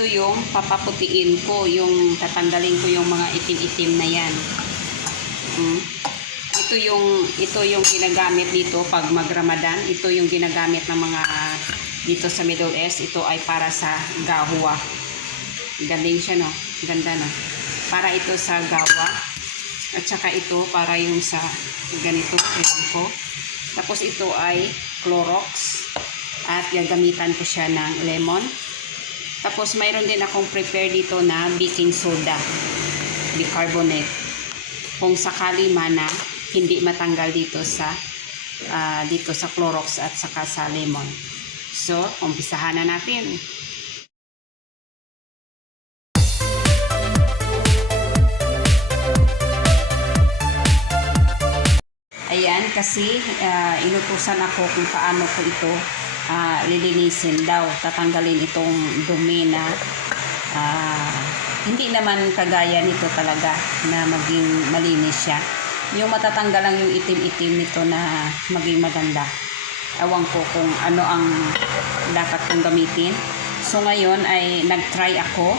ito yung papaputiin ko, yung tatanggalin ko yung mga itim-itim na yan. Mm. Ito yung ito yung ginagamit dito pag mag-Ramadan. Ito yung ginagamit ng mga dito sa Middle East. Ito ay para sa gawa. Galing siya no. Ganda na. Para ito sa gawa. At saka ito para yung sa ganito, ko. Tapos ito ay Clorox. At gagamitan ko siya ng lemon. Tapos mayroon din akong prepare dito na baking soda. Bicarbonate. Kung sakali man na hindi matanggal dito sa ah, dito sa Clorox at saka sa lemon. So, umpisahan na natin. Ayan, kasi ah, inutusan ako kung paano ko ito ah, lilinisin daw. Tatanggalin itong dumi na ah, hindi naman kagaya nito talaga na maging malinis siya. Yung matatanggal lang yung itim-itim nito na maging maganda. Ewan ko kung ano ang dapat kong gamitin. So ngayon ay nag-try ako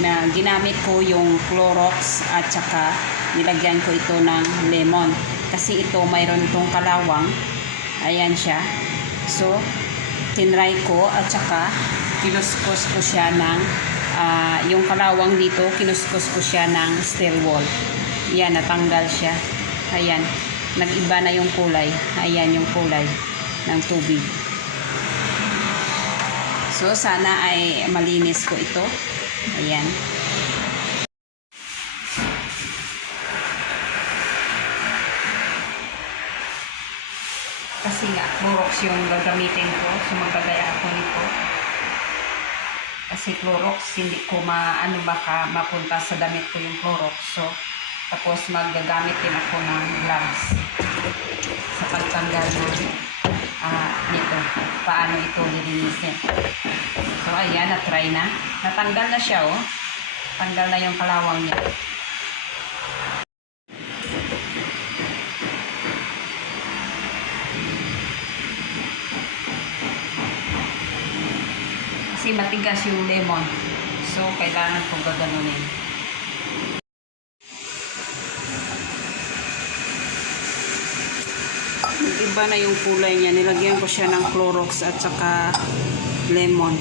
na ginamit ko yung Clorox at saka nilagyan ko ito ng lemon. Kasi ito mayroon itong kalawang. Ayan siya. So, tinry ko at saka kinuskos ko siya ng ah, yung kalawang dito, kinuskos ko siya ng steel wool. Yan, natanggal siya. Ayan, nag-iba na yung kulay. Ayan yung kulay ng tubig. So, sana ay malinis ko ito. Ayan. Kasi nga, Clorox yung gagamitin ko. So, magkagaya ako nito. Kasi Clorox, hindi ko maano baka mapunta sa damit ko yung Clorox. So, tapos magagamit din ako ng gloves sa pagtanggal ng ah, nito. Paano ito lilinisin. So, ayan, na-try na. Natanggal na siya, oh. Tanggal na yung kalawang niya. Kasi matigas yung lemon. So, kailangan kong gaganunin. Iba na yung kulay niya. Nilagyan ko siya ng Clorox at saka lemon.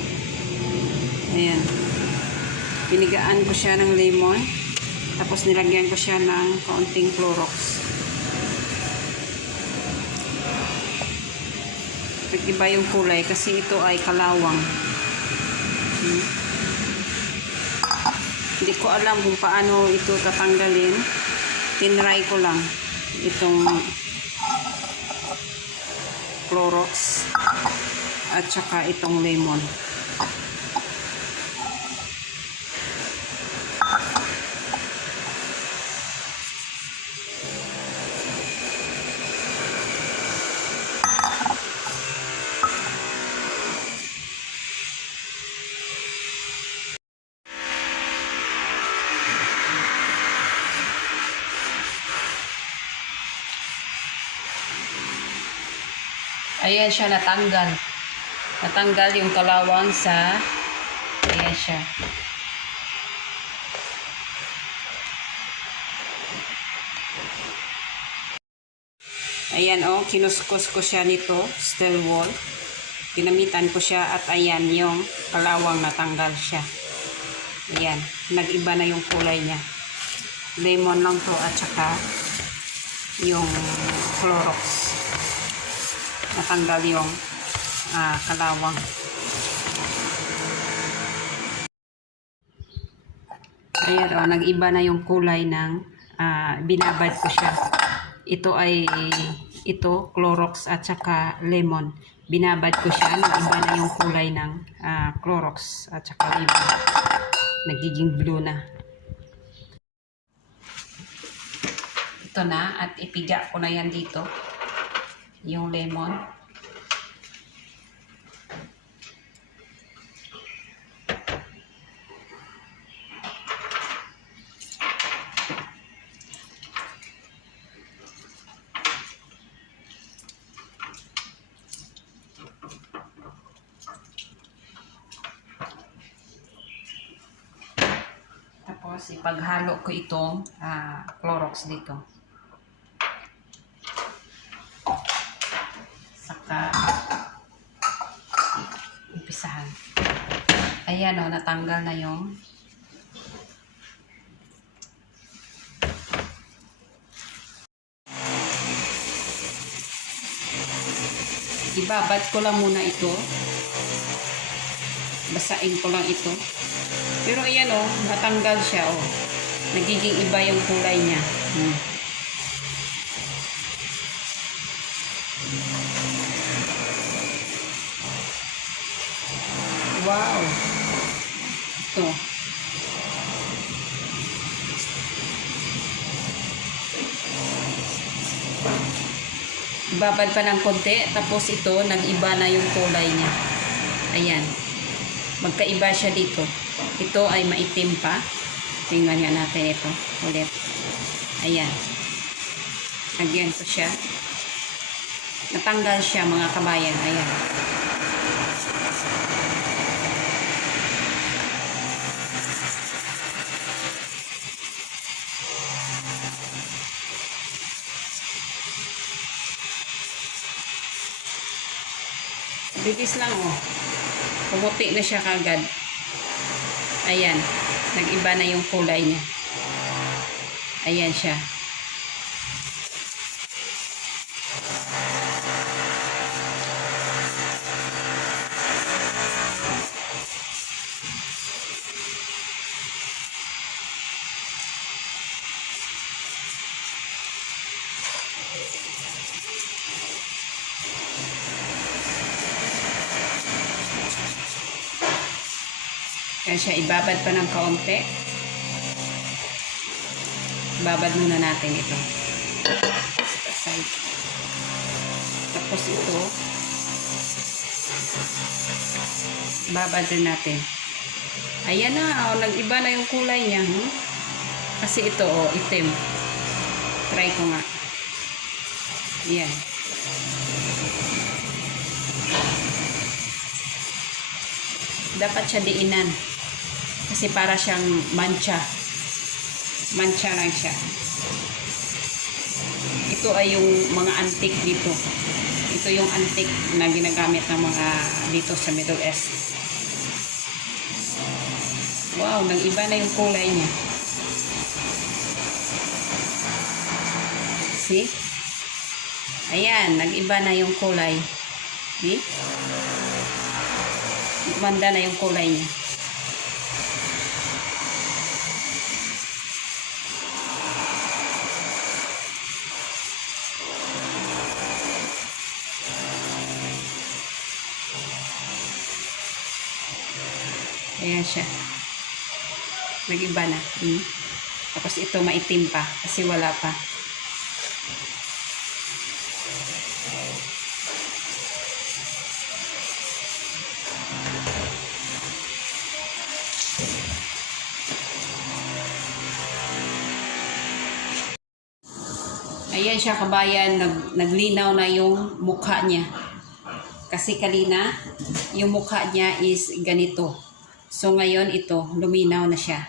Ayan. Pinigaan ko siya ng lemon. Tapos nilagyan ko siya ng kaunting Clorox. Iba yung kulay kasi ito ay kalawang. Hmm. Hindi ko alam kung paano ito tatanggalin. Tinry ko lang itong Clorox at saka itong lemon. Ayan siya natanggal. Natanggal yung kalawang sa ayan siya. Ayan oh, kinuskus ko siya nito, steel wool. Ginamitan ko siya at ayan yung kalawang natanggal siya. Ayan, nag-iba na yung kulay niya. Lemon lang to at saka yung Clorox natanggal yung ah, kalawang. Ayan o, nag-iba na yung kulay ng ah, binabad ko siya. Ito ay, ito, Clorox at saka lemon. Binabad ko siya, nag-iba na yung kulay ng ah, Clorox at saka lemon. Nagiging blue na. Ito na, at ipiga ko na yan dito yung lemon. Tapos ipaghalo ko itong uh, Clorox dito. Ayan o, natanggal na yung ibabad ko lang muna ito. Basain ko lang ito. Pero ayan o, natanggal siya o. Nagiging iba yung kulay niya. Hmm. Ibabad pa ng konti, tapos ito, nag-iba na yung kulay niya. Ayan. Magkaiba siya dito. Ito ay maitim pa. Tingnan nga natin ito ulit. Ayan. Lagyan ko siya. Natanggal siya mga kabayan. Ayan. Bilis lang oh. Pumuti na siya kagad. Ayan. Nag-iba na yung kulay niya. Ayan siya. Kaya siya ibabad pa ng kaunti. Babad muna natin ito. Tapos ito. Babad din natin. Ayan na. Oh, nag-iba na yung kulay niya. Hmm? Kasi ito, oh, itim. Try ko nga. Ayan. Dapat siya diinan. Kasi para siyang mancha. Mancha lang siya. Ito ay yung mga antik dito. Ito yung antik na ginagamit ng mga dito sa Middle East. Wow, nag-iba na yung kulay niya. See? Ayan, nag-iba na yung kulay. See? Gumanda na yung kulay niya. Ayan siya. Nag-iba na. Hmm. Tapos ito maitim pa kasi wala pa. Ayan siya kabayan, nag, naglinaw na yung mukha niya. Kasi kanina, yung mukha niya is ganito. So ngayon ito, luminaw na siya.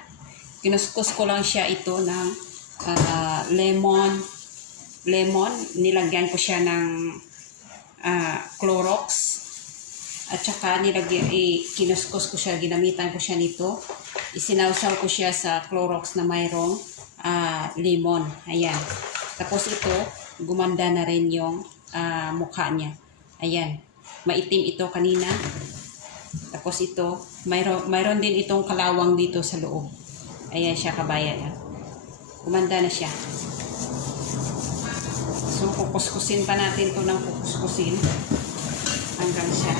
Kinuskus ko lang siya ito ng ah, lemon. Lemon, nilagyan ko siya ng ah, Clorox. At saka nilagyan, eh, kinuskus ko siya, ginamitan ko siya nito. Isinawsaw ko siya sa Clorox na mayroong ah, lemon. Ayan. Tapos ito, gumanda na rin yung ah, mukha niya. Ayan. Maitim ito kanina. Tapos ito, mayroon, mayroon din itong kalawang dito sa loob. Ayan siya kabayan. ah. Gumanda na siya. So, kukuskusin pa natin to ng kukuskusin. Hanggang siya.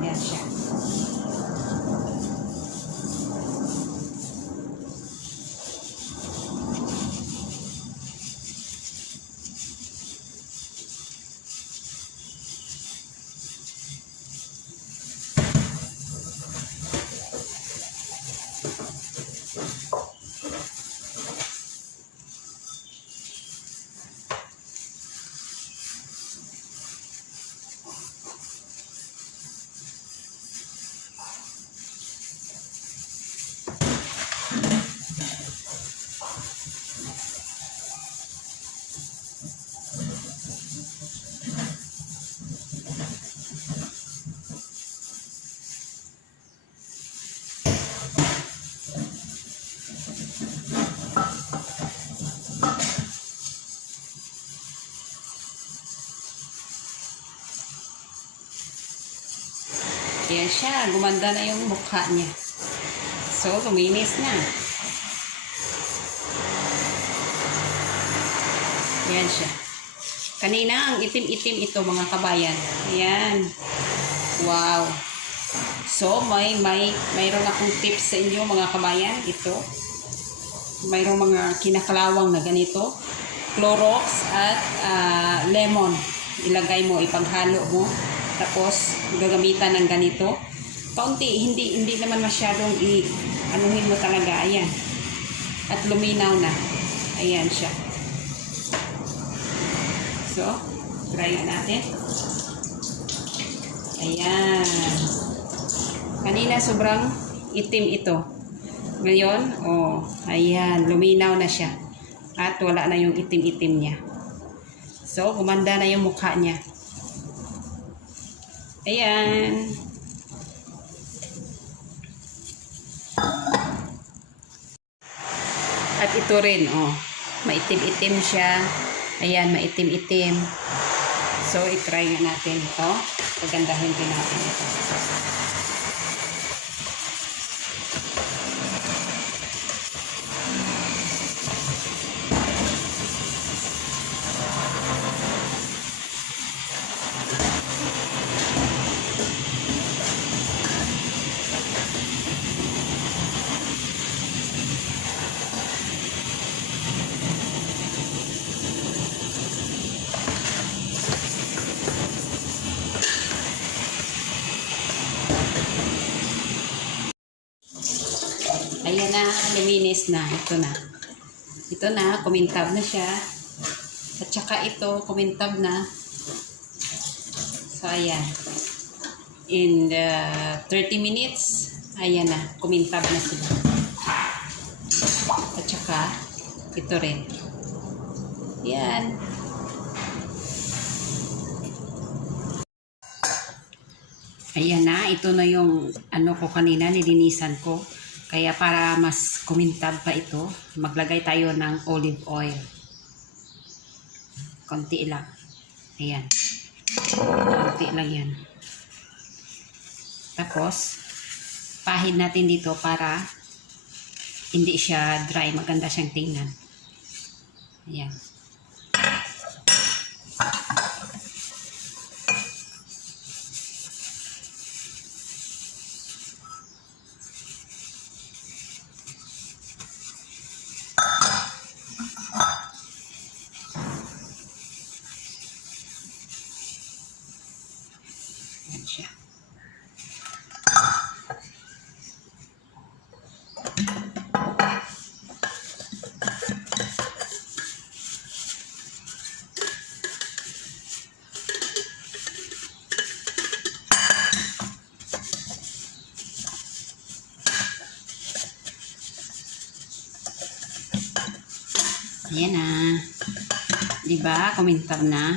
Ayan siya. Ayan siya. Gumanda na yung mukha niya. So, luminis na. Ayan siya. Kanina, ang itim-itim ito mga kabayan. Ayan. Wow. So, may, may, mayroon akong tips sa inyo mga kabayan. Ito. Mayroong mga kinakalawang na ganito. Clorox at ah, lemon. Ilagay mo, ipaghalo mo. Tapos, gagamitan ng ganito. Kaunti, hindi, hindi naman masyadong i, anuhin mo talaga. Ayan. At luminaw na. Ayan siya. So, try natin. Ayan. Kanina sobrang itim ito. Ngayon, oh, ayan, luminaw na siya. At wala na yung itim-itim niya. So, gumanda na yung mukha niya. Ayan. At ito rin, oh, maitim-itim siya. Ayan, maitim-itim. So, itry nga natin ito. Pagandahin din natin ito. Na. Ito na. Ito na, kumintab na siya. At saka ito, kumintab na. So, ayan. In the 30 minutes, ayan na, kumintab na sila. At saka, ito rin. Yan. Ayan na, ito na yung ano ko kanina, nilinisan ko. Kaya para mas kumintab pa ito, maglagay tayo ng olive oil. Konti lang. Ayan. Konti lang yan. Tapos, pahid natin dito para hindi siya dry. Maganda siyang tingnan. Ayan. Ayan na. Diba? Kumintab na.